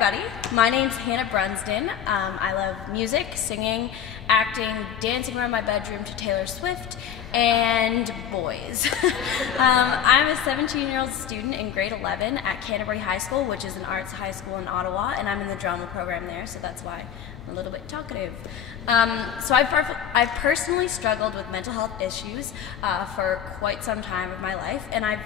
everybody, my name's Hannah Brunston. I love music, singing, acting, dancing around my bedroom to Taylor Swift, and boys. I'm a 17-year-old student in grade 11 at Canterbury High School, which is an arts high school in Ottawa, and I'm in the drama program there, so that's why I'm a little bit talkative. So I've personally struggled with mental health issues for quite some time of my life, and I've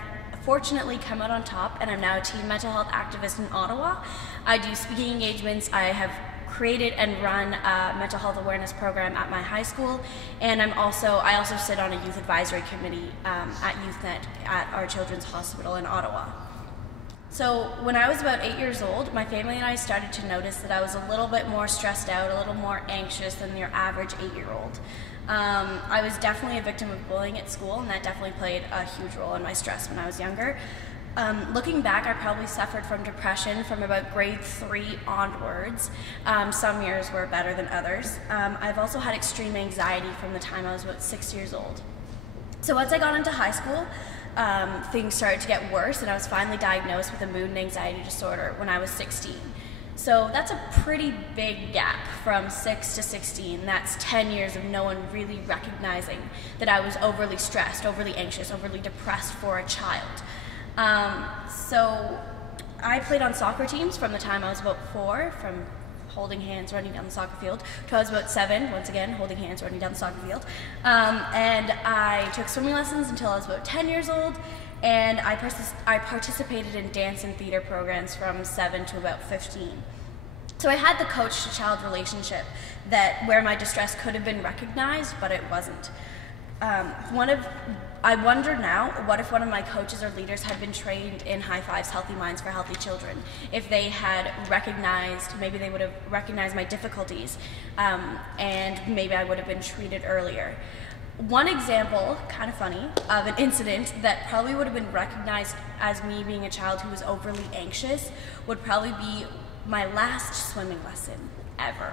fortunately come out on top, and I'm now a teen mental health activist in Ottawa. I do speaking engagements. I have created and run a mental health awareness program at my high school, and I also sit on a youth advisory committee at YouthNet at our children's hospital in Ottawa. So when I was about 8 years old, my family and I started to notice that I was a little bit more stressed out, a little more anxious than your average 8-year-old. I was definitely a victim of bullying at school, and that definitely played a huge role in my stress when I was younger. Looking back, I probably suffered from depression from about grade 3 onwards. Some years were better than others. I've also had extreme anxiety from the time I was about 6 years old. So once I got into high school, things started to get worse, and I was finally diagnosed with a mood and anxiety disorder when I was 16. So that's a pretty big gap from 6 to 16. That's 10 years of no one really recognizing that I was overly stressed, overly anxious, overly depressed for a child. So I played on soccer teams from the time I was about 4, from holding hands running down the soccer field, till I was about 7, once again, holding hands running down the soccer field. And I took swimming lessons until I was about 10 years old, and I participated in dance and theater programs from 7 to about 15. So I had the coach-to-child relationship where my distress could have been recognized, but it wasn't. I wonder now, what if one of my coaches or leaders had been trained in High Fives, Healthy Minds for Healthy Children? If they had recognized, maybe they would have recognized my difficulties, and maybe I would have been treated earlier. One example, kind of funny, of an incident that probably would have been recognized as me being a child who was overly anxious would probably be my last swimming lesson ever.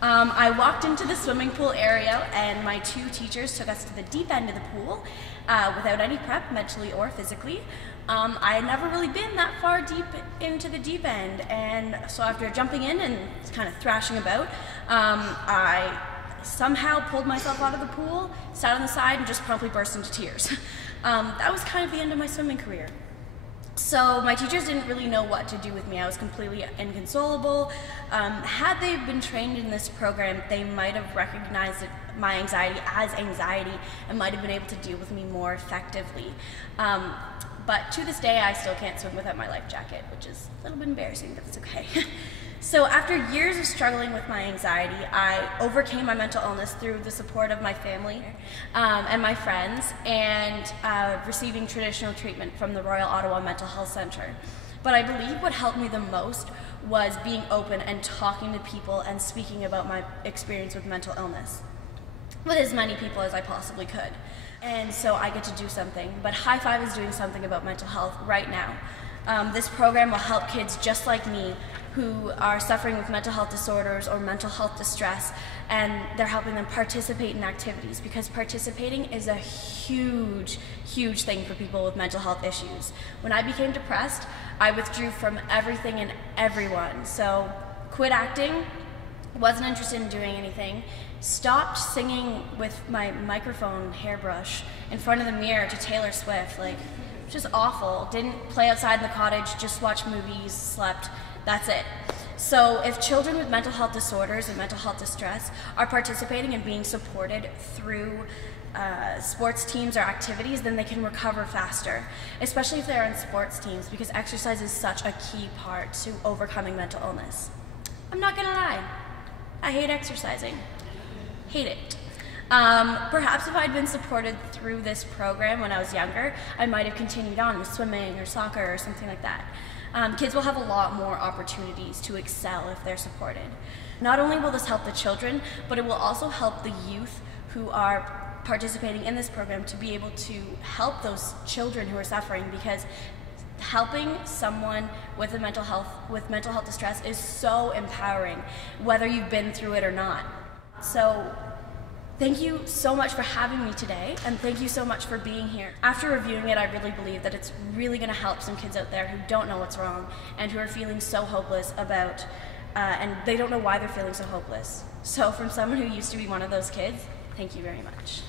I walked into the swimming pool area, and my 2 teachers took us to the deep end of the pool without any prep, mentally or physically. I had never really been that far deep into the deep end, and so after jumping in and kind of thrashing about, I somehow pulled myself out of the pool, sat on the side, and just promptly burst into tears. That was kind of the end of my swimming career. So my teachers didn't really know what to do with me. I was completely inconsolable. Had they been trained in this program, they might have recognized my anxiety as anxiety and might have been able to deal with me more effectively. But to this day, I still can't swim without my life jacket, which is a little bit embarrassing, but it's okay. So after years of struggling with my anxiety, I overcame my mental illness through the support of my family and my friends, and receiving traditional treatment from the Royal Ottawa Mental Health Centre. But I believe what helped me the most was being open and talking to people and speaking about my experience with mental illness with as many people as I possibly could. And so I get to do something. But High Five is doing something about mental health right now. This program will help kids just like me who are suffering with mental health disorders or mental health distress, and they're helping them participate in activities, because participating is a huge, huge thing for people with mental health issues. When I became depressed, I withdrew from everything and everyone. So quit acting, wasn't interested in doing anything, stopped singing with my microphone hairbrush in front of the mirror to Taylor Swift, like, just awful. Didn't play outside in the cottage, just watched movies, slept. That's it. So if children with mental health disorders and mental health distress are participating and being supported through sports teams or activities, then they can recover faster, especially if they're in sports teams, because exercise is such a key part to overcoming mental illness. I'm not gonna lie, I hate exercising. Hate it. Perhaps if I'd been supported through this program when I was younger, I might have continued on with swimming or soccer or something like that. Kids will have a lot more opportunities to excel if they're supported. Not only will this help the children, but it will also help the youth who are participating in this program to be able to help those children who are suffering, because helping someone with mental health distress is so empowering, whether you've been through it or not. So Thank you so much for having me today, and thank you so much for being here. After reviewing it, I really believe that it's really going to help some kids out there who don't know what's wrong and who are feeling so hopeless about, and they don't know why they're feeling so hopeless. So from someone who used to be one of those kids, thank you very much.